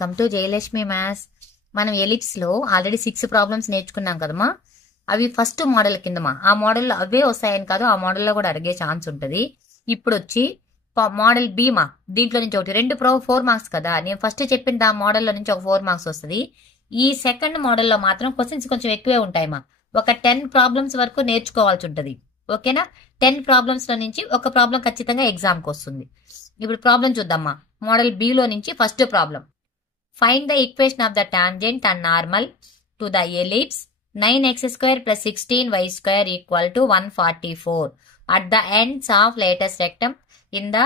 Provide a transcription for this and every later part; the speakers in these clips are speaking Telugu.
Come to Jayalakshmi maths. మనం ఎలిప్స్ లో ఆల్రెడీ 6 ప్రాబ్లమ్స్ నేర్చుకున్నాం కదమ్మా. అవి ఫస్ట్ మోడల్ కిందమా. ఆ మోడల్లో అవే వస్తాయని కాదు, ఆ మోడల్లో కూడా అడిగే ఛాన్స్ ఉంటుంది. ఇప్పుడు వచ్చి మోడల్ బి మా. దీంట్లో నుంచి ఒకటి 2 4 మార్క్స్ కదా. నేను ఫస్ట్ చెప్పిన ఆ మోడల్లో నుంచి ఒక 4 మార్క్స్ వస్తుంది. ఈ సెకండ్ మోడల్లో మాత్రం క్వశ్చన్స్ కొంచెం ఎక్కువే ఉంటాయి మా. ఒక 10 ప్రాబ్లమ్స్ వరకు నేర్చుకోవాల్సి ఉంటుంది. ఓకేనా? 10 ప్రాబ్లమ్స్ లో నుంచి ఒక ప్రాబ్లం ఖచ్చితంగా ఎగ్జామ్కి వస్తుంది. ఇప్పుడు ప్రాబ్లం చూద్దామా. మోడల్ బిలో నుంచి first problem. Find the equation of the tangent and normal to the ellipse 9x² + 16y² = 144 at the ends of latus rectum in the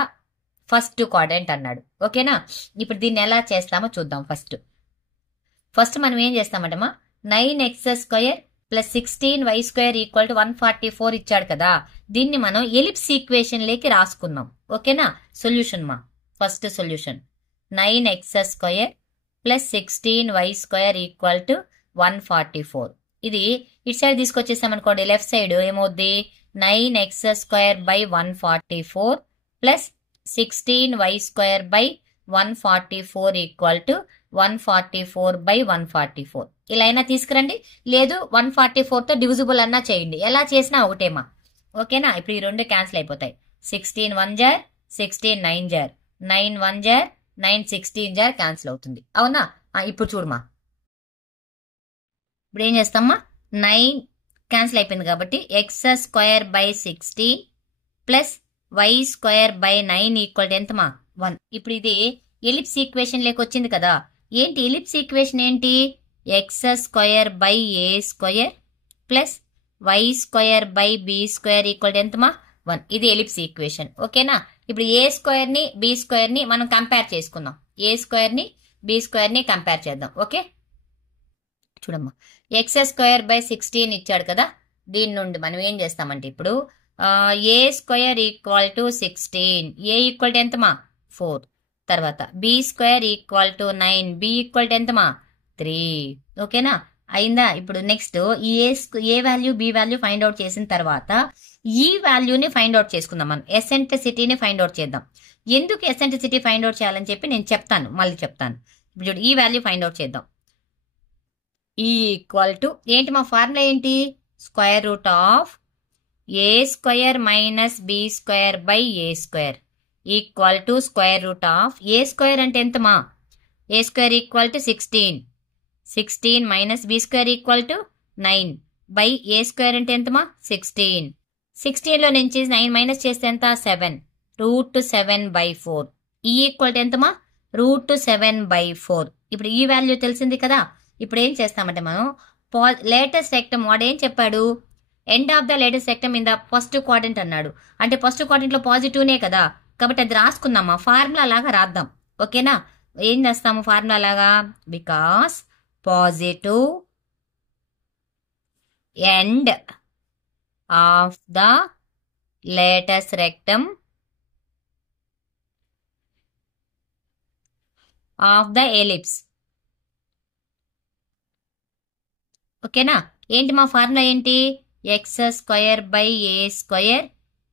first quadrant అన్నాడు. ఓకేనా? ఇప్పుడు దీన్ని ఎలా చేస్తామో చూద్దాం. ఫస్ట్ మనం ఏం చేస్తామంటమ్మా, 9x² + 16y² = 144 ఇచ్చాడు కదా. దీన్ని మనం ఎలిప్స్ ఈక్వేషన్ లేకి రాసుకుందాం. ఓకేనా? సొల్యూషన్ మా. First solution 9x² + 16y² = 144. ఇది ఇటు సైడ్ తీసుకొచ్చేసాం అనుకోండి. లెఫ్ట్ సైడ్ ఏమవుద్ది, 9x² / 144 + 16y² / 144 = 144 / 144. ఇలా అయినా తీసుకురండి, లేదు 144 తో డివిజిబుల్ అన్నా చేయండి. ఎలా చేసినా ఒకటేమా. ఓకేనా? ఇప్పుడు ఈ రెండు క్యాన్సిల్ అయిపోతాయి. 16 1 * 16 9 * 9 1 * 9 16 క్యాన్సిల్ అవుతుంది. అవునా? ఇప్పుడు చూడమా. ఇప్పుడు ఏం చేస్తామా, 9 క్యాన్సిల్ అయిపోయింది కాబట్టి x² / 16 + y² / 9 = ఎంతమా, 1. ఇప్పుడు ఇది ఎలిప్స్ ఈక్వేషన్ లేక వచ్చింది కదా. ఏంటి ఎలిప్స్ ఈక్వేషన్ ఏంటి, x² / a² + y² / b² = ఎంతమా, 1. ఇది ఎలిప్స్ ఈక్వేషన్. ఓకేనా? ఇప్పుడు a² ని b² ని మనం కంపేర్ చేసుకుందాం. a² ని b² ని కంపేర్ చేద్దాం. ఓకే, చూడమ్మా. x² / 16 ఇచ్చాడు కదా. దీని నుండి మనం ఏం చేస్తామంటే ఇప్పుడు a² = 16, a ఈక్వల్ ఎంతమా, 4. తర్వాత b² = 9, b ఈక్వల్ ఎంతమా, 3. ఓకేనా? అయిందా? ఇప్పుడు నెక్స్ట్ ఈ A value B value find out చేసిన తర్వాత ఈ వాల్యూని ఫైండ్ అవుట్ చేసుకుందాం. మనం ఎసెంట్రిసిటీని ఫైండ్ అవుట్ చేద్దాం. ఎందుకు ఎసెంట్రిసిటీ ఫైండ్ అవుట్ చేయాలని చెప్పి నేను చెప్తాను, మళ్ళీ చెప్తాను. ఇప్పుడు ఈ వాల్యూ ఫైండ్ అవుట్ చేద్దాం. ఈ ఈక్వల్ టు ఏంటి మా ఫార్ములా ఏంటి, √a² - b² / a² = √a² అంటే ఎంతమా, a² = 16, 16 - b² = 9 / a² అంటే ఎంతమా, 16. 16 లో నుంచి 9 మైనస్ చేస్తే ఎంత, 7, √7/4. ఈ ఈక్వల్ ఎంతమా, √7/4. ఇప్పుడు ఈ వాల్యూ తెలిసింది కదా. ఇప్పుడు ఏం చేస్తామంటే మనం లేటెస్ట్ రెక్టమ్ వాడు ఏం చెప్పాడు, end of the latus rectum in the first quadrant అన్నాడు. అంటే ఫస్ట్ క్వాడ్రంట్ లో పాజిటివ్నే కదా, కాబట్టి అది రాసుకుందామా. ఫార్ములా లాగా రాద్దాం. ఓకేనా? ఏం చేస్తాము ఫార్ములా లాగా, because positive end of the latus rectum of the ellipse. ఓకేనా? ఏంటి మా ఫార్ములా ఏంటి, x² / a²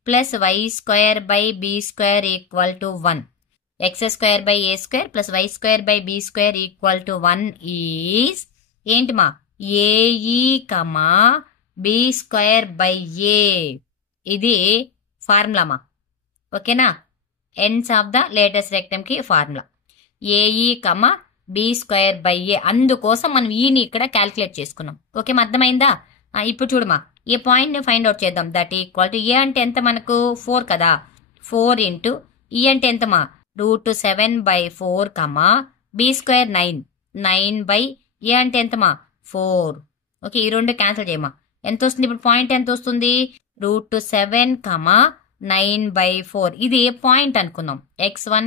+ y² / b² = 1. x² / a² + y² / b² = 1 is ఏంటి మా, ae, b² / a. ఇది ఫార్ములా మా. ఓకేనా? Ends of the latus rectum కి ఫార్ములా ae, b² / a. అందుకోసం మనం ఈని ఇక్కడ క్యాల్కులేట్ చేసుకున్నాం. ఓకే, అర్థమైందా? ఇప్పుడు చూడమా, ఈ పాయింట్ ని ఫైండ్ అవుట్ చేద్దాం. దట్ ఈక్వల్ టు ఏ అంటే ఎంత మనకు, 4 కదా. 4 ఇంటూ ఈ అంటే ఎంతమా, √7/4, b² 9, 9/a అంటే ఎంతమా, 4. ఓకే, ఈ రెండు క్యాన్సిల్ చేయమా. ఎంత వస్తుంది ఇప్పుడు పాయింట్, ఎంత వస్తుంది, √7, 9/4. ఇది పాయింట్ అనుకుందాం. x1,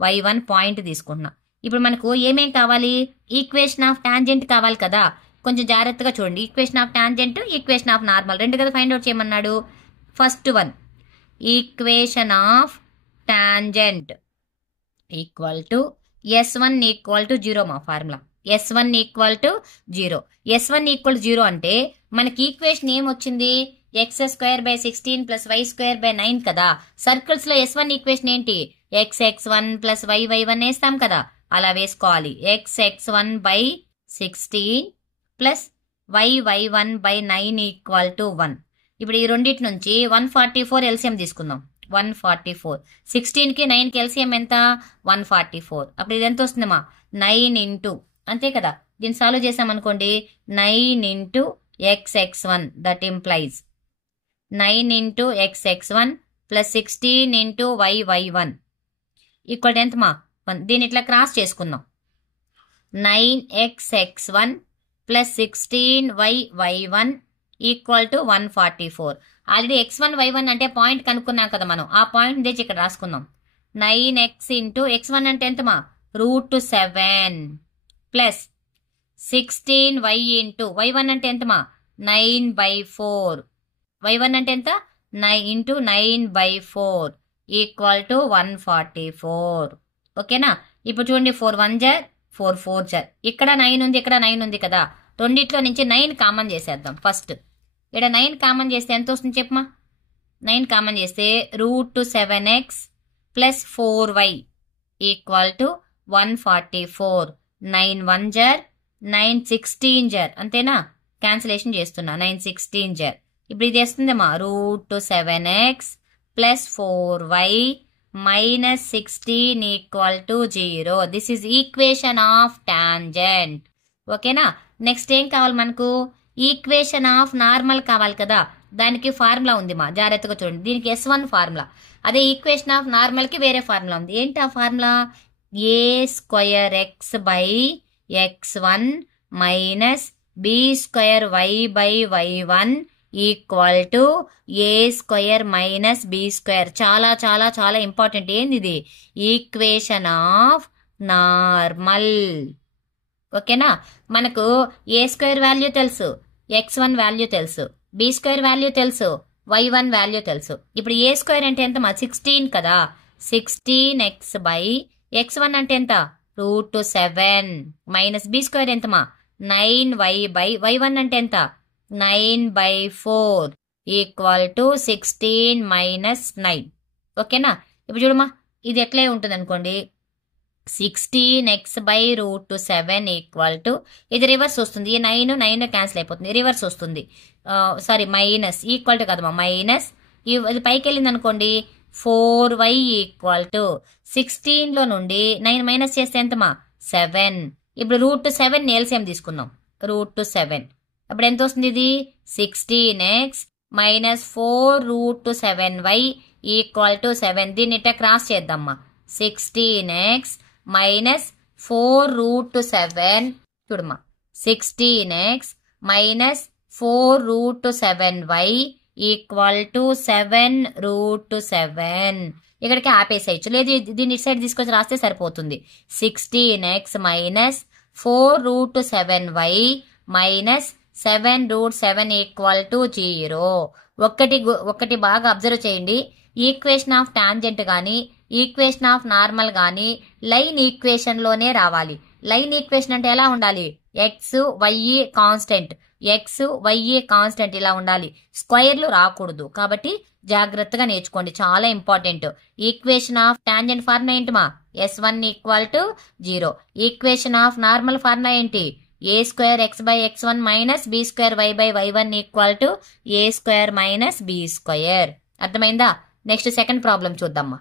y1 పాయింట్ తీసుకుంటున్నా. ఇప్పుడు మనకు ఏమేం కావాలి, ఈక్వేషన్ ఆఫ్ టాంజెంట్ కావాలి కదా. కొంచెం జాగ్రత్తగా చూడండి. Equation of tangent, equation of normal రెండు కదా ఫైండ్ అవుట్ చేయమన్నాడు. First one, equation of tangent equal to s1 = 0 మా ఫార్ములా. s1 = 0. s1 = 0 అంటే మనకి ఈక్వేషన్ ఏమొచ్చింది, x² / 16 + y² / 9 కదా. సర్కిల్స్ లో s1 ఈక్వేషన్ ఏంటి, xx1 + yy1 వేస్తాం కదా. అలా వేసుకోవాలి. x(x1) by 16 plus y(y1) by 9 equal to 1. ఇప్పుడు ఈ రెండింటి నుంచి 144 ఎల్సిఎం తీసుకుందాం. 144 16కి 9కి ఎల్సిఎం ఎంత? 144. అప్పుడు ఇది ఎంత వస్తుందమ్మా? 9 ఇంటూ, అంతే కదా, దీన్ని సాల్వ్ చేసామనుకోండి 9 into x(x1) that implies 9 into x(x1) plus 16 into y(y1) equal ఎంతమా? 1. దీన్ని ఇట్లా క్రాస్ చేసుకుందాం. 9x(x1) plus 16y(y1) equal to 144. Already x1 y1 అంటే పాయింట్ కనుక్కున్నాం కదా మనం, ఆ పాయింట్ తెచ్చి ఇక్కడ రాసుకుందాం. 9x ఇంటూ x1 అంటే ఎంతమా? √7 ప్లస్ 16y ఇంటూ y1 అంటే ఎంతమా? 9/4. y1 అంటే ఎంత? 9 ఇంటూ 9/4 ఈక్వల్ టు 144. ఓకేనా? ఇప్పుడు చూడండి 4 1 జర్ 4 4 జర్, ఇక్కడ 9 ఉంది, ఇక్కడ 9 ఉంది కదా, రెండిట్లో నుంచి 9 కామన్ చేసేద్దాం. ఫస్ట్ ఇక్కడ 9 కామన్ చేస్తే ఎంత వస్తుంది చెప్పమా? 9 కామన్ చేస్తే √7x plus 4y equal to 144. 9 1 జర్ 9 16 జర్, అంతేనా? క్యాన్సిలేషన్ చేస్తున్నా. 9 16 జర్. ఇప్పుడు ఇది వస్తుందమ్మా √7x plus 4y minus 16 equal to 0. This is equation of tangent. ఓకేనా? నెక్స్ట్ ఏం కావాలి మనకు? ఈక్వేషన్ ఆఫ్ నార్మల్ కావాలి కదా, దానికి ఫార్ములా ఉంది మా, జాగ్రత్తగా చూడండి. దీనికి S1 ఫార్ములా, అదే ఈక్వేషన్ ఆఫ్ నార్మల్ కి వేరే ఫార్ములా ఉంది. ఏంటి ఆ formula? a²x by x1 minus b²y/y1 equal to a² minus b². చాలా చాలా చాలా ఇంపార్టెంట్. ఏంది ఇది? Equation of normal. ఓకేనా? మనకు a² వాల్యూ తెలుసు, x1 వాల్యూ తెలుసు, b² వాల్యూ తెలుసు, y1 వాల్యూ తెలుసు. ఇప్పుడు a² అంటే ఎంతమా? 16 కదా. 16x బై x1 అంటే ఎంత? √7 మైనస్ b² ఎంతమా? 9y/y1 అంటే ఎంత? 9/4 ఈక్వల్ టు 16 మైనస్ 9. ఓకేనా? ఇప్పుడు చూడమ్మా, ఇది ఎట్లే ఉంటుంది అనుకోండి. 16x బై √7 ఈక్వల్ టు, ఇది రివర్స్ వస్తుంది. ఈ 9 క్యాన్సిల్ అయిపోతుంది, రివర్స్ వస్తుంది. సారీ, మైనస్ ఈక్వల్ టు కదమ్మా, మైనస్ ఇది పైకి వెళ్ళింది అనుకోండి. 4y ఈక్వల్ టు 16లో నుండి 9 మైనస్ చేస్తే ఎంతమా? 7. ఇప్పుడు √7 ఎల్సిఎం తీసుకుందాం. √7 అప్పుడు ఎంత వస్తుంది? ఇది 16x minus 4√7y equal to 7. దీన్ని ఇట్లా క్రాస్ చేద్దామ్మా. 16x మైనస్ 4√7, చూడమ్మా, 16x minus 4√7y equal to 7√7. ఇక్కడికి ఆపేసేయచ్చు, లేదు దీన్ని ఇటు సైడ్ తీసుకొచ్చి రాస్తే సరిపోతుంది. 16x minus 4√7y minus 7√7 equal to 0. ఒకటి బాగా అబ్జర్వ్ చేయండి. ఈక్వేషన్ ఆఫ్ టాంజెంట్ కానీ ఈక్వేషన్ ఆఫ్ నార్మల్ కానీ లైన్ ఈక్వేషన్ లోనే రావాలి. లైన్ ఈక్వేషన్ అంటే ఎలా ఉండాలి? X Y constant, X Y constant ఇలా ఉండాలి, స్క్వేర్లు రాకూడదు. కాబట్టి జాగ్రత్తగా నేర్చుకోండి, చాలా important. Equation of tangent formula ఏంటిమా? S1 equal to 0. Equation of normal formula ఏంటి? a²x/x1 minus b²y/y1 equal to a² minus b². అర్థమైందా? నెక్స్ట్ సెకండ్ ప్రాబ్లం చూద్దామా.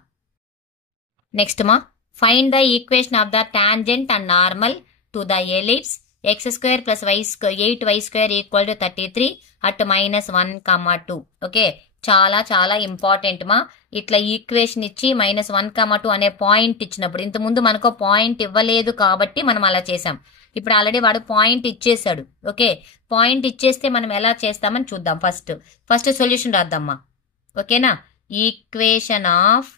నెక్స్ట్ మా, find the equation of the tangent and normal to the ellipse x² plus 8y² equal to 33 at -1, 2. Okay, చాలా చాలా ఇంపార్టెంట్ మా. ఇట్లా ఈక్వేషన్ ఇచ్చి -1, 2 అనే పాయింట్ ఇచ్చినప్పుడు, ఇంతకుముందు మనకు పాయింట్ ఇవ్వలేదు కాబట్టి మనం అలా చేసాం. ఇప్పుడు ఆల్రెడీ వాడు పాయింట్ ఇచ్చేసాడు. ఓకే, పాయింట్ ఇచ్చేస్తే మనం ఎలా చేస్తామని చూద్దాం. ఫస్ట్ సొల్యూషన్ రాద్దామా. ఓకేనా? ఈక్వేషన్ ఆఫ్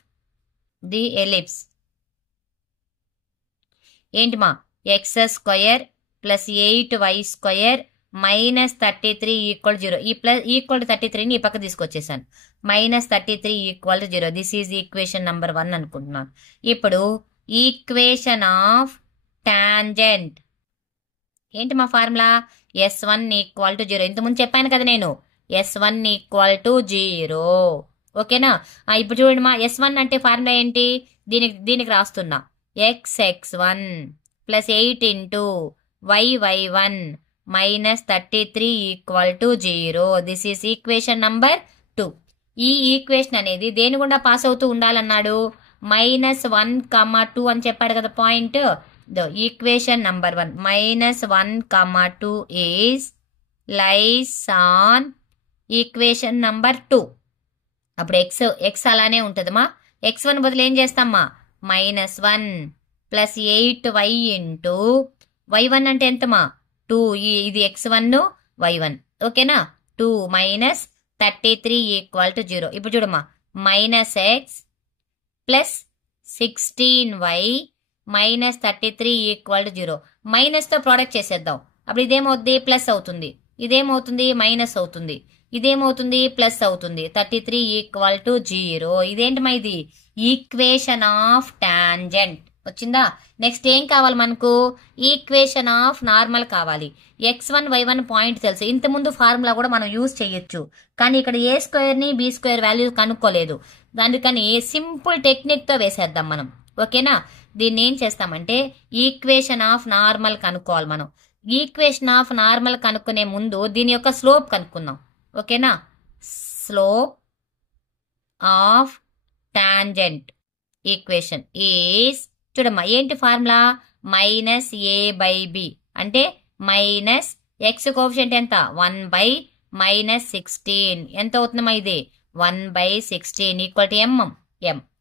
ది ఎలిప్స్ ఏంటిమా? x² plus 8y² minus 33 equal 0. ఈ ప్లస్ ఈక్వల్ టు 33ని ఈ పక్క తీసుకొచ్చేసాను. -33 equal to 0. This is equation number 1 అనుకుంటున్నాను. ఇప్పుడు ఈక్వేషన్ ఆఫ్ టాంజెంట్ ఏంటి మా ఫార్ములా? S1 equal to 0. ఇంతకుముందు చెప్పాను కదా నేను, S1 ఈక్వల్ టు 0. ఓకేనా? ఇప్పుడు చూడండి మా, S1 అంటే ఫార్ములా ఏంటి? దీనికి రాస్తున్నా. xx1 plus 8 into y1 minus 33 equal to 0. This is equation number 2. ఈ ఈక్వేషన్ అనేది దేని గుండా పాస్ అవుతూ ఉండాలన్నాడు? -1, 2 అని చెప్పాడు కదా point. The equation number 1 -1, 2 is lies on equation number 2. అప్పుడు ఎక్స్ అలానే ఉంటుందమ్మా. x1 బదులు ఏం చేస్తామ్మా? -1 ప్లస్ 8y ఇంటూ y1 అంటే ఎంతమా? 2. ఇది x1 y1. ఓకేనా? 2 మైనస్ 33 ఈక్వల్ టు 0. ఇప్పుడు చూడమ్మా, -x plus 16y minus 33 equal to 0. మైనస్తో ప్రోడక్ట్ చేసేద్దాం. అప్పుడు ఇదేమవుతుంది? ప్లస్ అవుతుంది. ఇదేమవుతుంది? మైనస్ అవుతుంది. ఇదేమవుతుంది? ప్లస్ అవుతుంది. 33 ఈక్వల్ టు 0. ఇదేంటమ్మా? ఇది ఈక్వేషన్ ఆఫ్ టాంజెంట్. వచ్చిందా? నెక్స్ట్ ఏం కావాలి మనకు? ఈక్వేషన్ ఆఫ్ నార్మల్ కావాలి. x1 y1 పాయింట్ తెలుసు. ఇంతకుముందు ఫార్ములా కూడా మనం యూజ్ చేయొచ్చు, కానీ ఇక్కడ ఏ స్క్వేర్ని బి స్క్వేర్ వాల్యూ కనుక్కోలేదు. దానికని సింపుల్ టెక్నిక్తో వేసేద్దాం మనం. ఓకేనా? దీన్ని ఏం చేస్తామంటే ఈక్వేషన్ ఆఫ్ నార్మల్ కనుక్కోవాలి మనం. ఈక్వేషన్ ఆఫ్ నార్మల్ కనుక్కునే ముందు దీని యొక్క స్లోప్ కనుక్కుందాం. ఓకేనా? Slope of tangent equation is, చూడమ్మా, ఏంటి ఫార్ములా? -a/b అంటే మైనస్ ఎక్స్ కోఎఫిషియంట్ ఎంత? 1/-16. ఎంత అవుతుందమ్మా ఇది? 1/16 ఈక్వల్ టు m.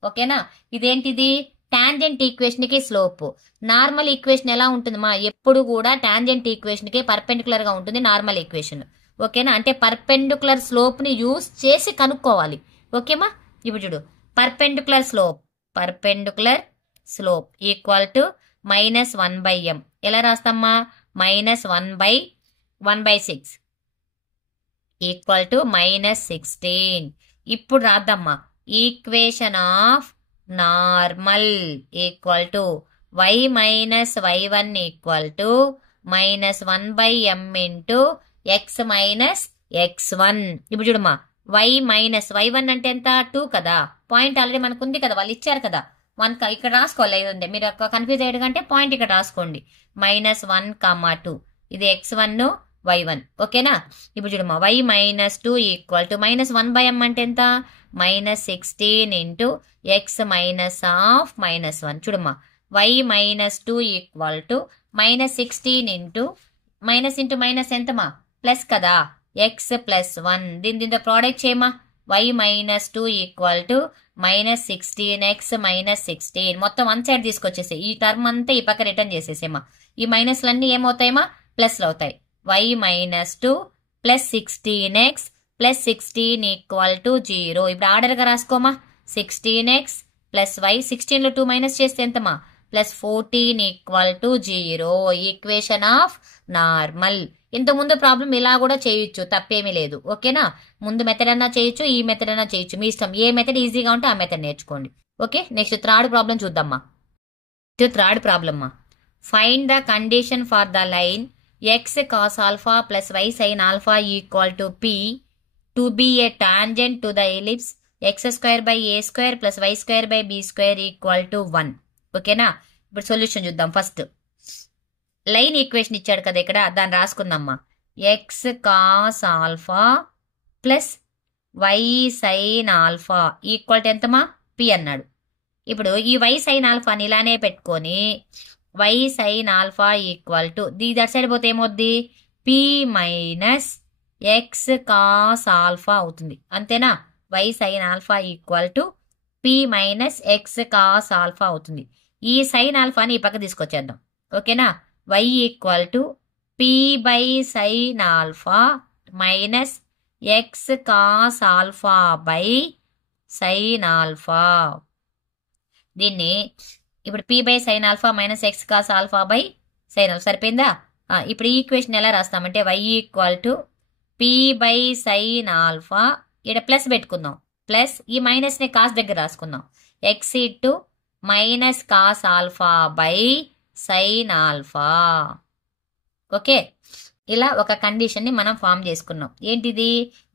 ఓకేనా? ఇదేంటిది? టాంజెంట్ ఈక్వేషన్ కి స్లోప్. నార్మల్ ఈక్వేషన్ ఎలా ఉంటుందమ్మా? ఎప్పుడు కూడా టాంజెంట్ ఈక్వేషన్ కి పర్పెండిక్యులర్ గా ఉంటుంది నార్మల్ ఈక్వేషన్. ఓకేనా? అంటే పర్పెండిక్యులర్ స్లోప్ ని యూస్ చేసి కనుక్కోవాలి. ఓకేమా? ఇప్పుడు చూడు, perpendicular slope equal to -1/m. ఎలా రాస్తామ్మా? -1/6 ఈక్వల్ టు -16. ఇప్పుడు రాద్దామ్మా. Equation of normal equal to y minus y1 equal to -1/m into x minus x1. ఇప్పుడు చూడమ్మా, y మైనస్ y1 అంటే ఎంత? 2 కదా. పాయింట్ ఆల్రెడీ మనకు ఉంది కదా, వాళ్ళు ఇచ్చారు కదా. 1 ఇక్కడ రాసుకోవాలి. ఏదంటే మీరు కన్ఫ్యూజ్ అయ్యాడు కంటే పాయింట్ ఇక్కడ రాసుకోండి. -1, 2 ఇది x1 y1. ఓకేనా? ఇప్పుడు చూడమ్మా, y minus 2 equal to -1/m అంటే ఎంత? -16 ఇంటూ x మైనస్ ఆఫ్ -1. చూడమ్మా, y minus 2 equal to -16 into minus into minus ఎంతమా? ప్లస్ కదా. x ప్లస్ 1 దీంతో ప్రోడక్ట్ చేయమా. y minus 2 equal to -16x -16. మొత్తం వన్ సైడ్ తీసుకొచ్చేసి ఈ టర్మ్ అంతా ఈ పక్క రిటర్న్ చేసేసేమా. ఈ మైనస్లన్నీ ఏమవుతాయమ్మా? ప్లస్లు అవుతాయి. y minus 2 plus 16x plus 16 equal to 0. ఇప్పుడు ఆర్డర్గా రాసుకోమా. 16x ప్లస్ y, 16లో 2 మైనస్ చేస్తే ఎంతమా? Plus 14 equal to 0. Equation of normal. ఇంతకుముందు ప్రాబ్లం ఇలా కూడా చేయొచ్చు, తప్పేమీ లేదు. ఓకేనా? ముందు మెథడ్ అన్నా చేయొచ్చు, ఈ మెథడ్ అన్నా చేయొచ్చు, మీ ఇష్టం. ఏ మెథడ్ ఈజీగా ఉంటే ఆ మెథడ్ నేర్చుకోండి. ఓకే, నెక్స్ట్ థర్డ్ ప్రాబ్లం చూద్దామా. Third problem, find the condition for the line x cos alpha plus y sin alpha equal to p to be a tangent to the ellipse x square by a square plus y square by b square equal to 1. ఓకేనా? ఇప్పుడు సొల్యూషన్ చూద్దాం. ఫస్ట్ లైన్ ఈక్వేషన్ ఇచ్చాడు కదా ఇక్కడ, దాన్ని రాసుకుందామ్మా. x cos alpha plus y sin alpha equal to ఎంతమా? p అన్నాడు. ఇప్పుడు ఈ y sin alpha అని ఇలానే పెట్టుకొని y sin alpha equal to ఇది అటు సైడ్ పోతే ఏమవుద్ది? p minus x cos alpha అవుతుంది. అంతేనా? y sin alpha equal to p minus x cos alpha అవుతుంది. ఈ sin alphaని ఈ పక్క తీసుకొచ్చేద్దాం. ఓకేనా? y equal to p by sin alpha minus x cos alpha by sin alpha. దీన్ని ఇప్పుడు p by sin alpha minus x cos alpha by sin alpha సరిపోయిందా? ఇప్పుడు ఈ ఈక్వేషన్ ఎలా రాస్తామంటే y equal to p by sin alpha, ఇక్కడ ప్లస్ పెట్టుకుందాం. ప్లస్ ఈ మైనస్ని కాస్ దగ్గర రాసుకుందాం. x into minus cos alpha by sin alpha. Okay, ఇలా ఒక కండిషన్ని మనం ఫామ్ చేసుకున్నాం. ఏంటిది?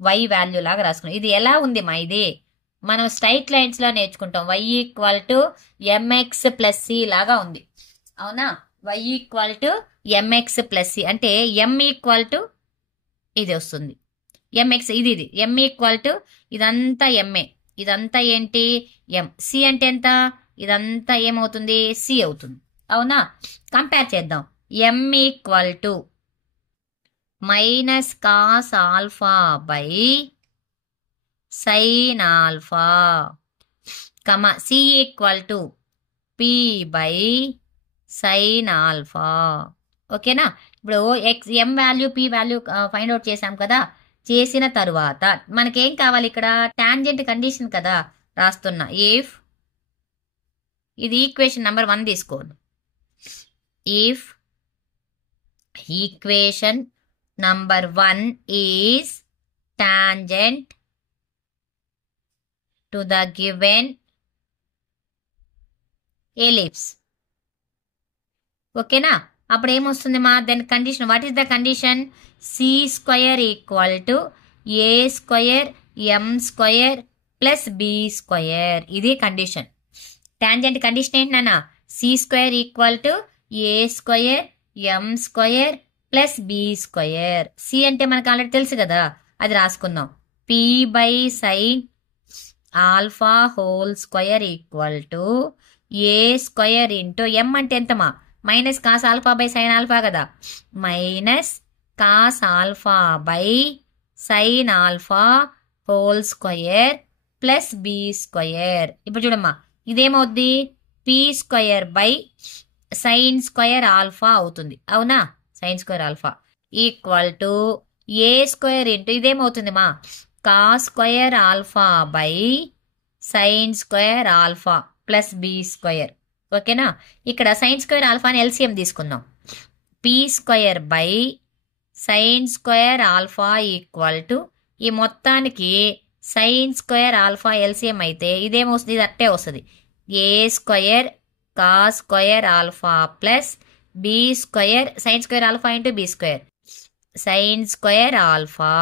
y వాల్యూ లాగా రాసుకున్నాం. ఇది ఎలా ఉంది మా? ఇది మనం స్ట్రైట్ లైన్స్ లో నేర్చుకుంటాం. y equal to m x plus c లాగా ఉంది, అవునా? y equal to m x plus c అంటే m ఈక్వల్ టు ఇది వస్తుంది, ఎంఎక్స్ ఇది m ఈక్వల్ టు ఇదంతా ఎంఏ, ఇదంతా ఏంటి ఎం, సి అంటే ఎంత, ఇదంతా ఏమవుతుంది సి అవుతుంది, అవునా? కంపేర్ చేద్దాం. m equal to minus cos alpha by sine alpha, C equal to P by sine alpha. ఓకేనా? ఇప్పుడు M value P value find out చేసాం కదా. చేసిన తరువాత మనకేం కావాలి, ఇక్కడ టాంజెంట్ కండిషన్ కదా రాస్తున్నా. ఇఫ్ ఇది ఈక్వేషన్ నెంబర్ 1 తీసుకోండి. If equation number 1 is tangent to the given ellipse. ఓకేనా? అప్పుడు ఏమొస్తుంది మా then condition, what is the condition? C square equal to A square M square plus B square. ఇది కండిషన్. టాంజెంట్ కండిషన్ ఏంటన్నా? C square equal to A square M square plus B square. సి అంటే మనకు ఆల్రెడీ తెలుసు కదా, అది రాసుకుందాం. P by sine alpha whole square equal to A square into ఎం అంటే ఎంతమా? Minus cos alpha by sine alpha కదా, minus cos alpha by sine alpha whole square plus B square. ఇప్పుడు చూడమ్మా, ఇదేమవుద్ది P square by sine square alpha అవుతుంది, అవునా? Sine square alpha equal to A square into ఇదేమవుతుంది మా cos square alpha by sine square alpha plus B square. ఓకేనా? ఇక్కడ సైన్ స్క్వయర్ ఆల్ఫాని ఎల్సిఎం తీసుకుందాం. P square by sine square alpha equal to ఈ మొత్తానికి సైన్ స్క్వయర్ ఆల్ఫా ఎల్సిఎం అయితే ఇదేమొస్తుంది, ఇది అట్టే వస్తుంది. A square cos square alpha plus B square sine square alpha into B square sine square alpha.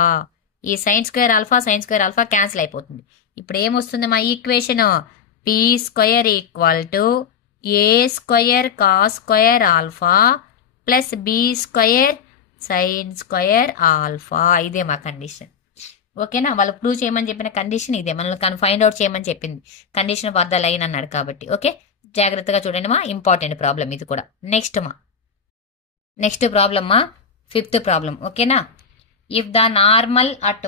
ఈ సైన్ స్క్వయర్ ఆల్ఫా క్యాన్సిల్ అయిపోతుంది. ఇప్పుడు ఏమొస్తుంది మా equation? P square equal to A square cos square alpha plus B square sine square alpha. ఇదే మా కండిషన్. ఓకేనా? వాళ్ళు ప్రూవ్ చేయమని చెప్పిన కండిషన్ ఇదే, మనల్ని ఫైండ్ అవుట్ చేయమని చెప్పింది. కండిషన్ ఫర్ ద లైన్ అన్నాడు కాబట్టి. ఓకే, జాగ్రత్తగా చూడండి మా, ఇంపార్టెంట్ ప్రాబ్లం ఇది కూడా. నెక్స్ట్ ప్రాబ్లం మా 5th ప్రాబ్లం. ఓకేనా? If the normal at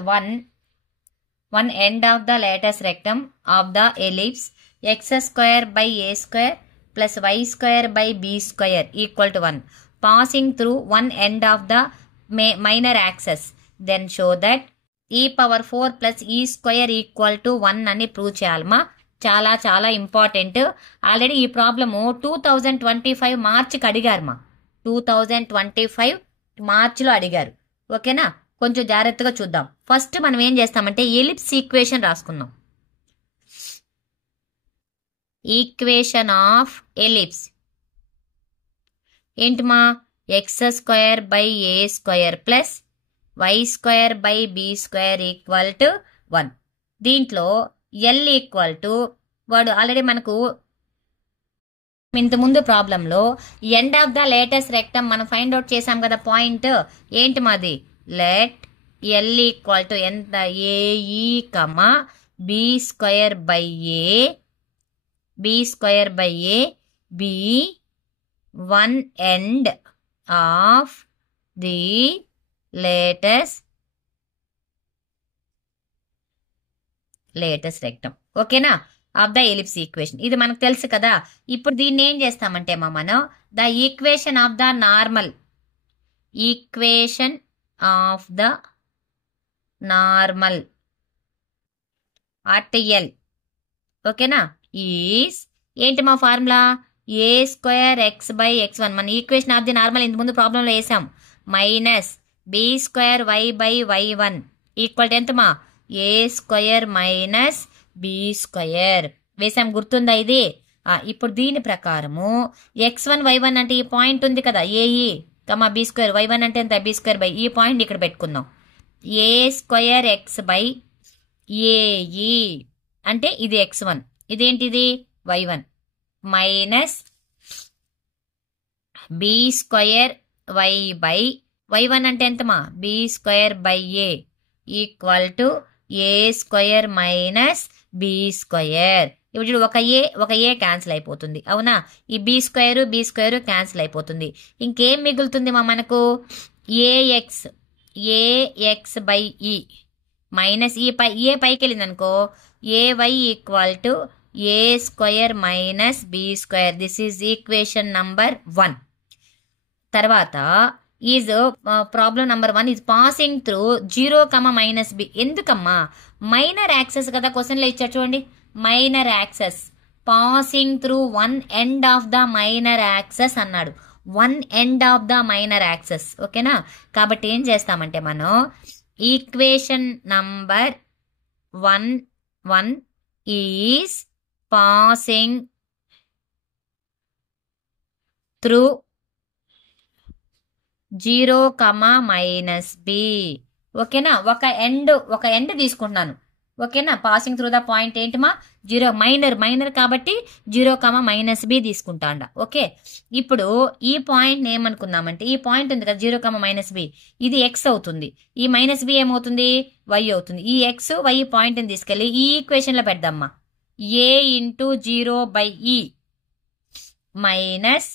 one end of the lattice rectum of the ellipse x square by a square plus y square by b square equal to 1 passing through one end of the minor axis, then show that e power 4 plus e square equal to 1 అని ప్రూవ్ చేయాలమ్మా. చాలా చాలా ఇంపార్టెంట్. ఆల్రెడీ ఈ ప్రాబ్లము 2025 మార్చికి అడిగారు 2025 మార్చిలో అడిగారు. ఓకేనా? కొంచెం జాగ్రత్తగా చూద్దాం. ఫస్ట్ మనం ఏం చేస్తామంటే ఎలిప్స్ ఈక్వేషన్ రాసుకుందాం. ఈక్వేషన్ ఆఫ్ ఎలిప్స్ ఏంటిమా? X square by A square plus Y square by B square equal to 1. దీంట్లో ఎల్ ఈక్వల్ టు వాడు ఆల్రెడీ మనకు ఇంతకుముందు ప్రాబ్లంలో end of the latus rectum మనం ఫైండ్ అవుట్ చేసాం కదా. పాయింట్ ఏంటి మాది? లెట్ ఎల్ ఈక్వల్ టు ఎంత? A E comma B square by A B one end of the latus rectum. ఓకేనా? Of the ellipse equation. ఇది మనకు తెలుసు కదా. ఇప్పుడు దీన్ని ఏం చేస్తామంటే మనం the equation of the normal at L. ఓకేనా? ఈస్ ఏంటి మా formula? A square X by x1. మన ఈక్వేషన్ ఆఫ్ ది నార్మల్ ఇంత ముందు ప్రాబ్లంలో వేసాం. Minus b square y by y1 equal to ఎంత మా? A square minus b square వేసాం. గుర్తుందా ఇది? ఇప్పుడు దీని ప్రకారము x1 y1 అంటే ఈ పాయింట్ ఉంది కదా, AE comma B square, y1 అంటే ఎంత? బి స్క్వేర్ బై ఈ పాయింట్ ఇక్కడ పెట్టుకుందాం. A square X by A E అంటే ఇది x1, ఇదేంటిది y1 minus B square y by y1 అంటే ఎంతమా B square by A equal to A square minus B square. ఇప్పుడు చూడు ఒక ఏ క్యాన్సిల్ అయిపోతుంది అవునా, ఈ బి స్క్వేర్ క్యాన్సిల్ అయిపోతుంది. ఇంకేం మిగులుతుంది మనకు A X by E minus A పైకి వెళ్ళింది అనుకో A Y equal to A square minus B square. This is equation number 1. తర్వాత is problem number 1 is passing through 0, -b. ఎందుకమ్మా మైనర్ యాక్సెస్ కదా క్వశ్చన్లో ఇచ్చారు చూడండి, minor axis passing through 1 end of the minor axis అన్నాడు, 1 end of the minor axis. ఓకేనా, కాబట్టి ఏం చేస్తామంటే మనం equation number 1 is passing through 0, -b. ఓకేనా, ఒక ఎండ్ తీసుకుంటున్నాను. ఓకేనా, పాసింగ్ త్రూ ద పాయింట్ ఏంటిమా 0 మైనర్ కాబట్టి 0, -b తీసుకుంటాండ. ఓకే, ఇప్పుడు ఈ పాయింట్ ఏమనుకుందామంటే ఈ పాయింట్ ఉంది కదా 0, -b, ఇది x అవుతుంది, ఈ -b ఏమవుతుంది y అవుతుంది. ఈ x y పాయింట్ని తీసుకెళ్ళి ఈ ఈక్వేషన్ లో పెడదామ్మా. a into 0/e minus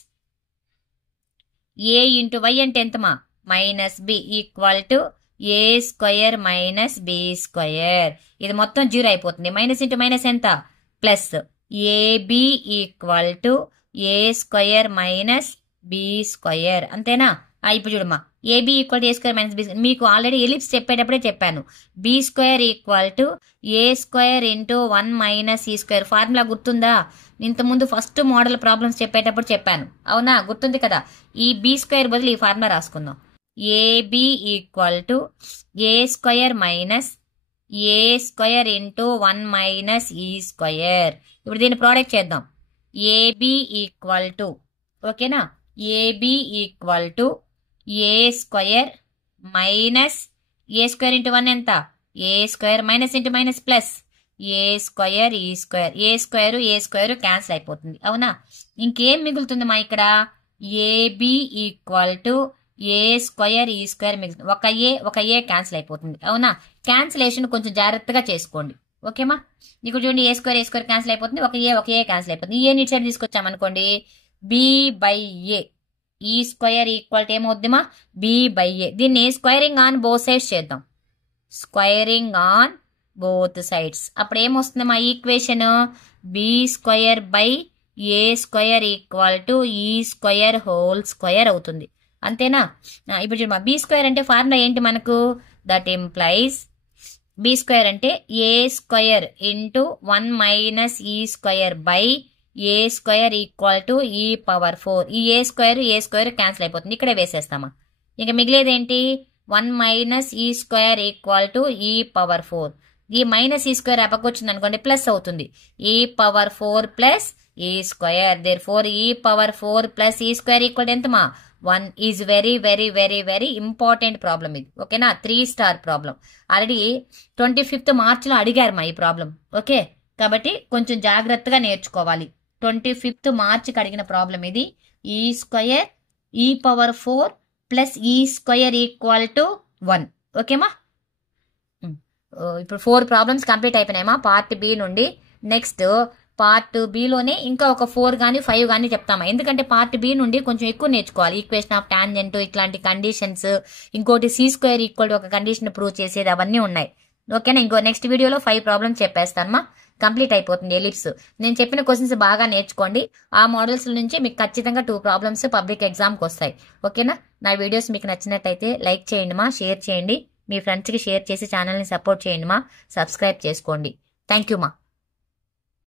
a into y అంటే ఎంతమా -b equal to A square minus B square. ఇది మొత్తం 0 అయిపోతుంది, మైనస్ ఇంటూ మైనస్ ఎంత plus AB equal to A square minus B square. అంతేనా, ఇప్పుడు చూడమ్మా AB equal to A square minus B. మీకు ఆల్రెడీ ఎలిప్స్ చెప్పేటప్పుడే చెప్పాను, B square equal to A square into 1 minus E square. Formula గుర్తుందా, ఇంతకుముందు ఫస్ట్ మోడల్ ప్రాబ్లమ్స్ చెప్పేటప్పుడు చెప్పాను అవునా, గుర్తుంది కదా. ఈ బి స్క్వయర్ బదులు ఈ ఫార్ములా రాసుకుందాం, A B equal to A square minus A square into 1 minus E square. ఇప్పుడు దీన్ని ప్రోడక్ట్ చేద్దాం, ఏబి ఈక్వల్ టు ఓకేనా, A B equal to A square minus A square into 1 ఎంత A square minus into minus plus A square E square. A square cancel అయిపోతుంది అవునా. ఇంకేం మిగులుతుంది మా ఇక్కడ A B equal to A square E square మిగులుతుంది, ఒక ఏ క్యాన్సిల్ అయిపోతుంది అవునా. క్యాన్సిలేషన్ కొంచెం జాగ్రత్తగా చేసుకోండి ఓకేమా. ఇక్కడ చూడండి ఏ స్క్వేర్ క్యాన్సిల్ అయిపోతుంది, ఒక ఏ క్యాన్సిల్ అయిపోతుంది. ఏ నీట్ సైడ్ తీసుకొచ్చామనుకోండి b/a ఈ స్క్వయర్ ఈక్వల్ టు ఏమవుద్దిమా b/a. దీన్ని స్క్వైరింగ్ ఆన్ బోత్ సైడ్స్ చేద్దాం, స్క్వైరింగ్ ఆన్ బోత్ సైడ్స్. అప్పుడు ఏమొస్తుందమ్మా equation B square by A square equal to E square whole square అవుతుంది. అంతేనా. ఇప్పుడు చూడమ్మా బి స్క్వేర్ అంటే ఫార్ములా ఏంటి మనకు, దట్ ఇంప్లైజ్ బి స్క్వేర్ అంటే ఏ square into 1 minus E square by A square equal to ఈ పవర్ 4. ఈ ఏ స్క్వయర్ క్యాన్సిల్ అయిపోతుంది, ఇక్కడే వేసేస్తామా. ఇంకా మిగిలేది ఏంటి 1 minus E square equal to ఈ పవర్ 4. ఈ మైనస్ ఈ స్క్వేర్ అపకొచ్చింది అనుకోండి ప్లస్ అవుతుంది, E power 4 plus E square. Therefore E power 4 plus E square equal ఎంతమా 1. Is very very very very important problem ఇది ఓకేనా, 3 స్టార్ ప్రాబ్లం. ఆల్రెడీ 25th మార్చ్లో అడిగారు మా ఈ ప్రాబ్లం ఓకే, కాబట్టి కొంచెం జాగ్రత్తగా నేర్చుకోవాలి. 25th మార్చికి అడిగిన ప్రాబ్లం ఇది. ఈ స్క్వేర్ ఈ power 4 plus E square equal to 1 ఓకేమా. ఇప్పుడు 4 ప్రాబ్లమ్స్ కంప్లీట్ అయిపోయినాయమ్మా పార్ట్ బి నుండి. నెక్స్ట్ పార్ట్ బిలోనే ఇంకా ఒక 4 కానీ 5 కానీ చెప్తామా, ఎందుకంటే పార్ట్ బి నుండి కొంచెం ఎక్కువ నేర్చుకోవాలి. ఈక్వేషన్ ఆఫ్ టాంజెంట్ ఇట్లాంటి కండిషన్స్, ఇంకోటి సి స్క్వేర్ ఈక్వల్ టు ఒక కండిషన్ ప్రూవ్ చేసేది అవన్నీ ఉన్నాయి ఓకేనా. ఇంకో నెక్స్ట్ వీడియోలో 5 ప్రాబ్లమ్స్ చెప్పేస్తానమ్మా, కంప్లీట్ అయిపోతుంది ఎలిప్స్. నేను చెప్పిన క్వశ్చన్స్ బాగా నేర్చుకోండి, ఆ మోడల్స్ నుంచి మీకు ఖచ్చితంగా 2 ప్రాబ్లమ్స్ పబ్లిక్ ఎగ్జామ్కి వస్తాయి ఓకేనా. నా వీడియోస్ మీకు నచ్చినట్టయితే లైక్ చేయండి మా, షేర్ చేయండి, మీ ఫ్రెండ్స్కి షేర్ చేసి ఛానల్ని సపోర్ట్ చేయండి మా, సబ్స్క్రైబ్ చేసుకోండి. థ్యాంక్ యూ మా.